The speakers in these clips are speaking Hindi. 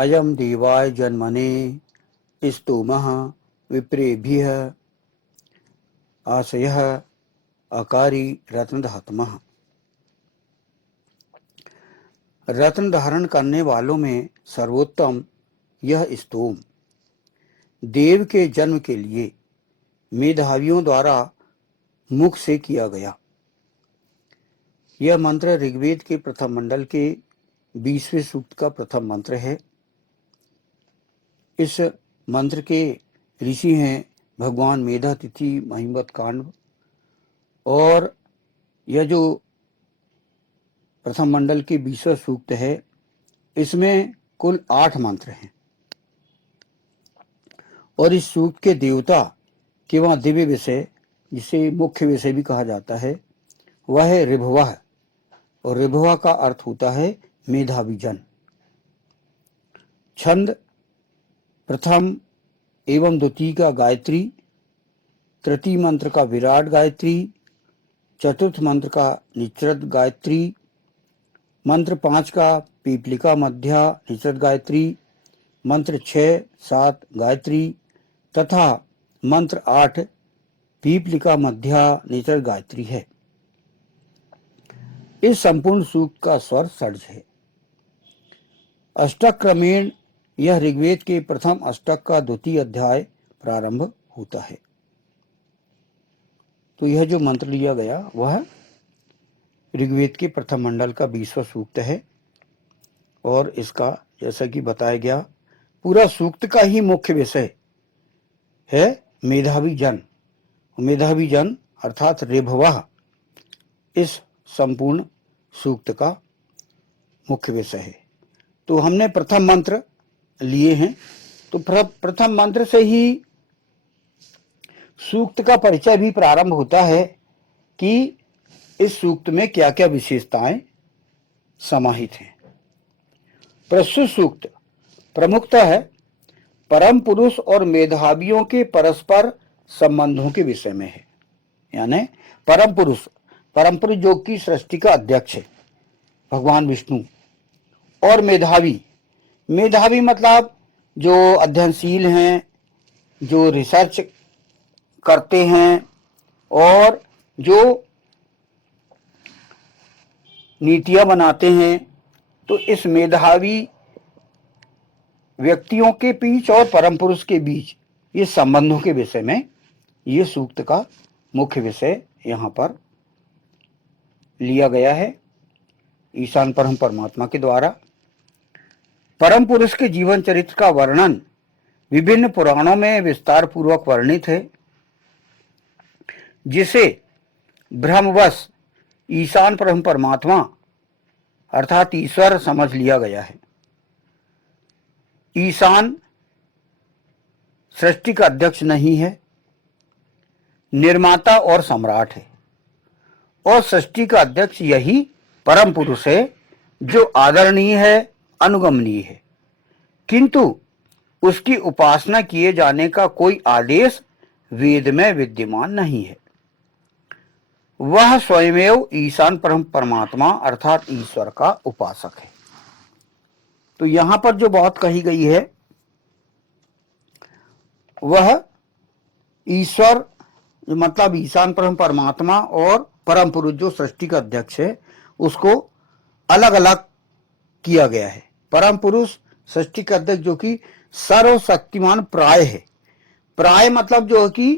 अयम देवाय जन्मने स्तोमः विप्रेभ्यः आशयः अकारी रत्नधातमः। रत्न धारण करने वालों में सर्वोत्तम यह स्तोम देव के जन्म के लिए मेधावियों द्वारा मुख से किया गया। यह मंत्र ऋग्वेद के प्रथम मंडल के 20वें सूक्त का प्रथम मंत्र है। इस मंत्र के ऋषि हैं भगवान मेधातिथि महिमवत कांड। और यह जो प्रथम मंडल के 20वां सूक्त है, इसमें कुल 8 मंत्र हैं। और इस सूक्त के देवता के वहाँ दिव्य विषय, जिसे मुख्य विषय भी कहा जाता है, वह है ऋभवः। और ऋभवः का अर्थ होता है मेधावी जन। छंद प्रथम एवं द्वितीय का गायत्री, तृतीय मंत्र का विराट गायत्री, चतुर्थ मंत्र का निचृत गायत्री, मंत्र 5 का पीपलिका मध्या निचृत गायत्री, मंत्र 6, 7 गायत्री तथा मंत्र 8 पीपलिका मध्या निचृत गायत्री है। इस संपूर्ण सूक्त का स्वर षड्ज है। अष्टक क्रमेण यह ऋग्वेद के प्रथम अष्टक का द्वितीय अध्याय प्रारंभ होता है। तो यह जो मंत्र लिया गया वह ऋग्वेद के प्रथम मंडल का 20वां सूक्त है। और इसका जैसा कि बताया गया पूरा सूक्त का ही मुख्य विषय है मेधावी जन। मेधावी जन अर्थात ऋभवः इस संपूर्ण सूक्त का मुख्य विषय है। तो हमने प्रथम मंत्र लिए हैं, तो प्रथम मंत्र से ही सूक्त का परिचय भी प्रारंभ होता है कि इस सूक्त में क्या क्या विशेषताएं समाहित हैं। प्रस्तुत सूक्त प्रमुखतः है परम पुरुष और मेधावियों के परस्पर संबंधों के विषय में है। यानी परम पुरुष जो कि सृष्टि का अध्यक्ष है भगवान विष्णु, और मेधावी मतलब जो अध्ययनशील हैं, जो रिसर्च करते हैं और जो नीतियां बनाते हैं। तो इस मेधावी व्यक्तियों के बीच और परम पुरुष के बीच ये संबंधों के विषय में ये सूक्त का मुख्य विषय यहाँ पर लिया गया है ईशान परम परमात्मा के द्वारा। परम पुरुष के जीवन चरित्र का वर्णन विभिन्न पुराणों में विस्तार पूर्वक वर्णित है, जिसे भ्रमवश ईशान परम परमात्मा अर्थात ईश्वर समझ लिया गया है। ईशान सृष्टि का अध्यक्ष नहीं है, निर्माता और सम्राट है। और सृष्टि का अध्यक्ष यही परम पुरुष है जो आदरणीय है, अनुगमनीय है, किंतु उसकी उपासना किए जाने का कोई आदेश वेद में विद्यमान नहीं है। वह स्वयमेव ईशान परम परमात्मा अर्थात ईश्वर का उपासक है। तो यहां पर जो बात कही गई है वह ईश्वर मतलब ईशान परम परमात्मा और परम पुरुष जो सृष्टि का अध्यक्ष है उसको अलग अलग किया गया है। परम पुरुष सृष्टि का अध्यक्ष जो कि सर्वशक्तिमान प्राय है। प्राय मतलब जो है कि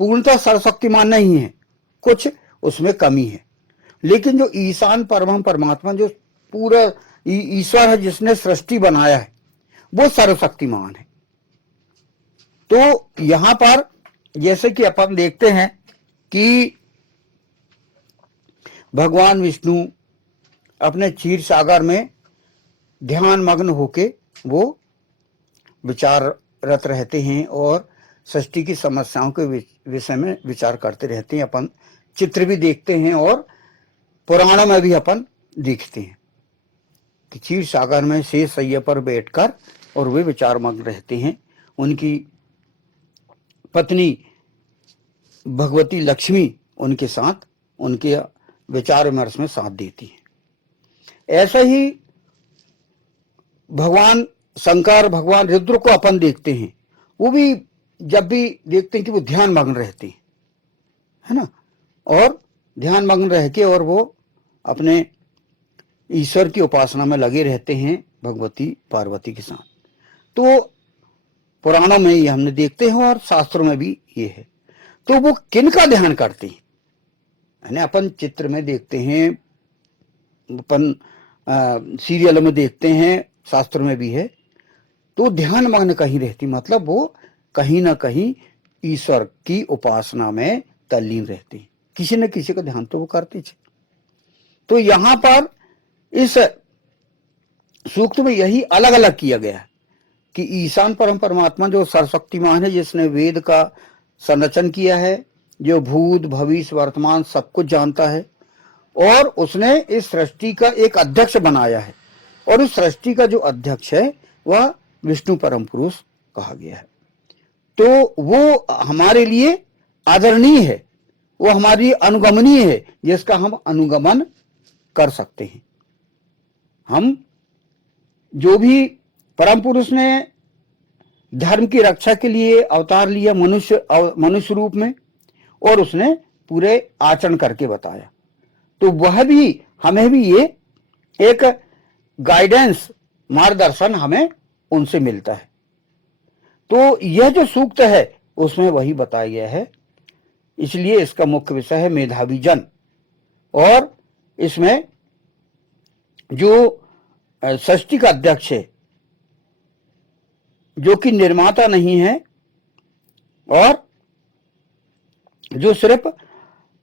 पूर्णतः सर्वशक्तिमान नहीं है, कुछ उसमें कमी है। लेकिन जो ईशान परम परमात्मा जो पूरा ईश्वर है जिसने सृष्टि बनाया है वो सर्वशक्तिमान है। तो यहां पर जैसे कि अपन देखते हैं कि भगवान विष्णु अपने क्षीर सागर में ध्यान मग्न होके वो विचाररत रहते हैं और सृष्टि की समस्याओं के विषय में विचार करते रहते हैं। अपन चित्र भी देखते हैं और पुराणों में भी अपन देखते हैं कि क्षीर सागर में शेष सैया पर बैठकर और वे विचार मग्न रहते हैं। उनकी पत्नी भगवती लक्ष्मी उनके साथ उनके विचार विमर्श में साथ देती है। ऐसे ही भगवान शंकर भगवान रुद्र को अपन देखते हैं, वो भी जब भी देखते हैं कि वो ध्यान मग्न रहते हैं, है ना, और ध्यान मग्न रह के और वो अपने ईश्वर की उपासना में लगे रहते हैं भगवती पार्वती के साथ। तो पुराणों में ये हमने देखते हैं और शास्त्रों में भी ये है। तो वो किन का ध्यान करते हैं, यानी अपन चित्र में देखते हैं, अपन सीरियल में देखते हैं, शास्त्र में भी है। तो ध्यान मग्न कहीं रहती, मतलब वो कहीं ना कहीं ईश्वर की उपासना में तल्लीन रहते हैं, किसी न किसी का ध्यान तो वो करते थे। तो यहां पर इस सूक्त में यही अलग अलग किया गया है कि ईशान परम परमात्मा जो सर्वशक्तिमान है, जिसने वेद का संरचन किया है, जो भूत भविष्य वर्तमान सब कुछ जानता है, और उसने इस सृष्टि का एक अध्यक्ष बनाया है, और उस सृष्टि का जो अध्यक्ष है वह विष्णु परम पुरुष कहा गया है। तो वो हमारे लिए आदरणीय है, वो हमारी अनुगमनीय है, जिसका हम अनुगमन कर सकते हैं। हम जो भी परम पुरुष ने धर्म की रक्षा के लिए अवतार लिया मनुष्य रूप में, और उसने पूरे आचरण करके बताया, तो वह भी हमें भी ये एक गाइडेंस मार्गदर्शन हमें उनसे मिलता है। तो यह जो सूक्त है उसमें वही बताया गया है, इसलिए इसका मुख्य विषय है मेधावी जन। और इसमें जो सृष्टि का अध्यक्ष है, जो कि निर्माता नहीं है, और जो सिर्फ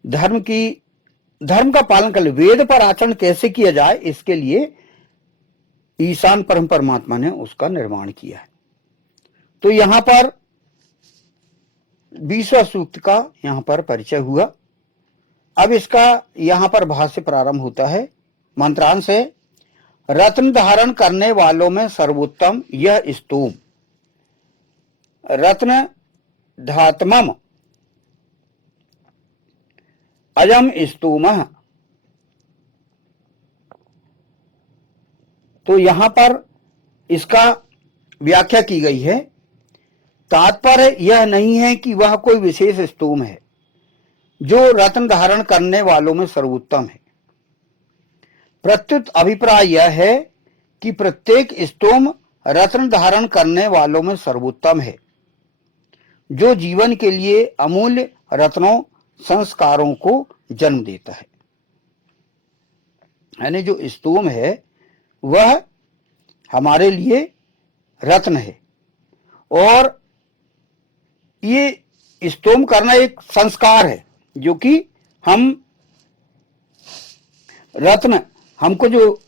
धर्म का पालन कर ले, वेद पर आचरण कैसे किया जाए इसके लिए ईशान परम परमात्मा ने उसका निर्माण किया है। तो यहां पर 20वां सूक्त का यहां पर परिचय हुआ। अब इसका यहां पर भाष्य प्रारंभ होता है मंत्रांश है, रत्न धारण करने वालों में सर्वोत्तम यह स्तूम रत्न धात्मम अयम स्तूमः। तो यहां पर इसका व्याख्या की गई है। तात्पर्य यह नहीं है कि वह कोई विशेष स्तूम है जो रत्न धारण करने वालों में सर्वोत्तम है। प्रत्युत अभिप्राय यह है कि प्रत्येक स्तूम रत्न धारण करने वालों में सर्वोत्तम है, जो जीवन के लिए अमूल्य रत्नों संस्कारों को जन्म देता है। यानी जो स्तूम है वह हमारे लिए रत्न है, और ये स्तोम करना एक संस्कार है, जो कि हम रत्न हमको जो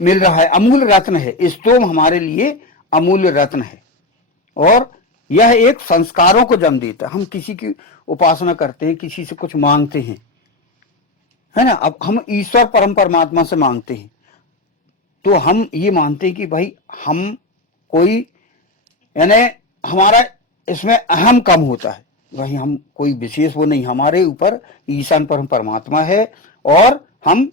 मिल रहा है अमूल्य रत्न है, स्तोम हमारे लिए अमूल्य रत्न है, और यह एक संस्कारों को जन्म देता है। हम किसी की उपासना करते हैं, किसी से कुछ मांगते हैं, है ना, अब हम ईश्वर परम परमात्मा से मांगते हैं, तो हम ये मानते हैं कि भाई हम कोई, यानी हमारा इसमें अहम कम होता है, भाई हम कोई विशेष वो नहीं, हमारे ऊपर ईशान परम परमात्मा है, और हम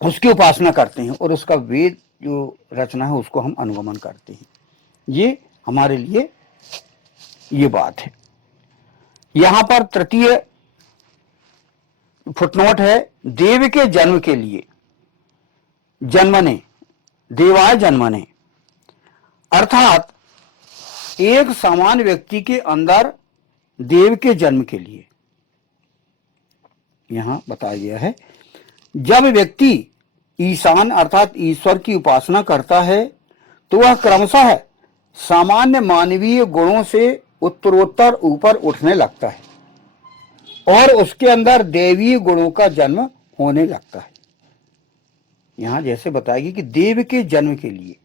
उसकी उपासना करते हैं, और उसका वेद जो रचना है उसको हम अनुगमन करते हैं। ये हमारे लिए ये बात है। यहां पर तृतीय फुटनोट है, देव के जन्म के लिए जन्मने, देवाय जन्मने, अर्थात एक सामान्य व्यक्ति के अंदर देव के जन्म के लिए यहां बताया गया है। जब व्यक्ति ईशान अर्थात ईश्वर की उपासना करता है तो वह क्रमशः सामान्य मानवीय गुणों से उत्तरोत्तर ऊपर उठने लगता है, और उसके अंदर देवीय गुणों का जन्म होने लगता है। यहां जैसे बताएगी कि देव के जन्म के लिए,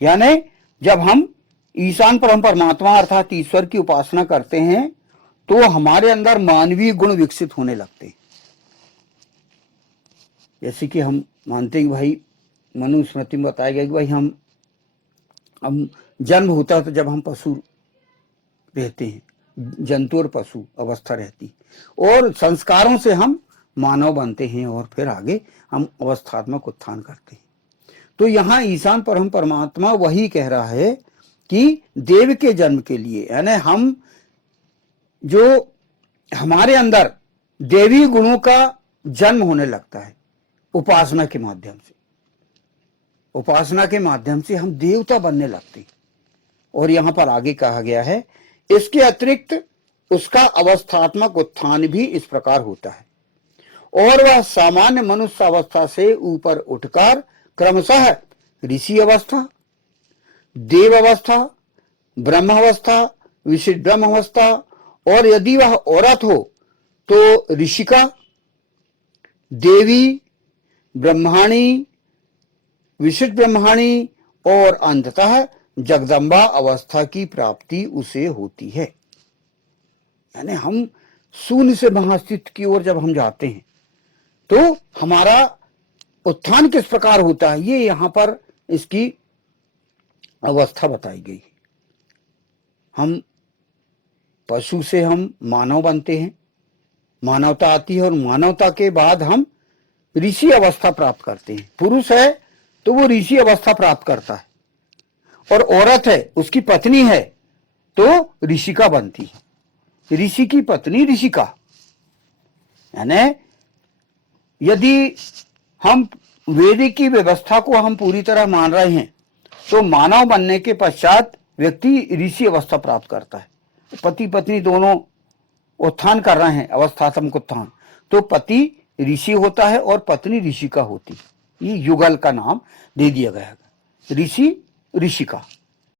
यानी जब हम ईशान परम परमात्मा अर्थात ईश्वर की उपासना करते हैं तो हमारे अंदर मानवीय गुण विकसित होने लगते हैं। जैसे कि हम मानते हैं भाई, मनुस्मृति में बताया गया कि भाई हम जन्म होता है तो जब हम पशु रहते हैं, जंतु और पशु अवस्था रहती, और संस्कारों से हम मानव बनते हैं और फिर आगे हम अवस्थात्मक उत्थान करते हैं। तो यहाँ ईशान परम परमात्मा वही कह रहा है कि देव के जन्म के लिए, यानी हम जो हमारे अंदर देवी गुणों का जन्म होने लगता है उपासना के माध्यम से, उपासना के माध्यम से हम देवता बनने लगते हैं। और यहां पर आगे कहा गया है इसके अतिरिक्त उसका अवस्थात्मक उत्थान भी इस प्रकार होता है और वह सामान्य मनुष्य अवस्था से ऊपर उठकर क्रमशः ऋषि अवस्था, देव अवस्था, ब्रह्म अवस्था, विशिष्ट ब्रह्म अवस्था और यदि वह औरत हो तो ऋषिका, देवी, ब्रह्माणी, विशिष्ट ब्रह्माणी और अंततः जगदम्बा अवस्था की प्राप्ति उसे होती है। यानी हम शून्य से महास्तित्व की ओर जब हम जाते हैं तो हमारा उत्थान किस प्रकार होता है, ये यहां पर इसकी अवस्था बताई गई है। हम पशु से हम मानव बनते हैं, मानवता आती है और मानवता के बाद हम ऋषि अवस्था प्राप्त करते हैं। पुरुष है तो वो ऋषि अवस्था प्राप्त करता है और औरत है, उसकी पत्नी है तो ऋषिका बनती है। ऋषि की पत्नी ऋषिका। यानी यदि हम वैदिक की व्यवस्था को हम पूरी तरह मान रहे हैं तो मानव बनने के पश्चात व्यक्ति ऋषि अवस्था प्राप्त करता है। पति पत्नी दोनों उत्थान कर रहे हैं, अवस्थात्मक उत्थान, तो पति ऋषि होता है और पत्नी ऋषिका होती है। ये युगल का नाम दे दिया गया है, ऋषि ऋषिका।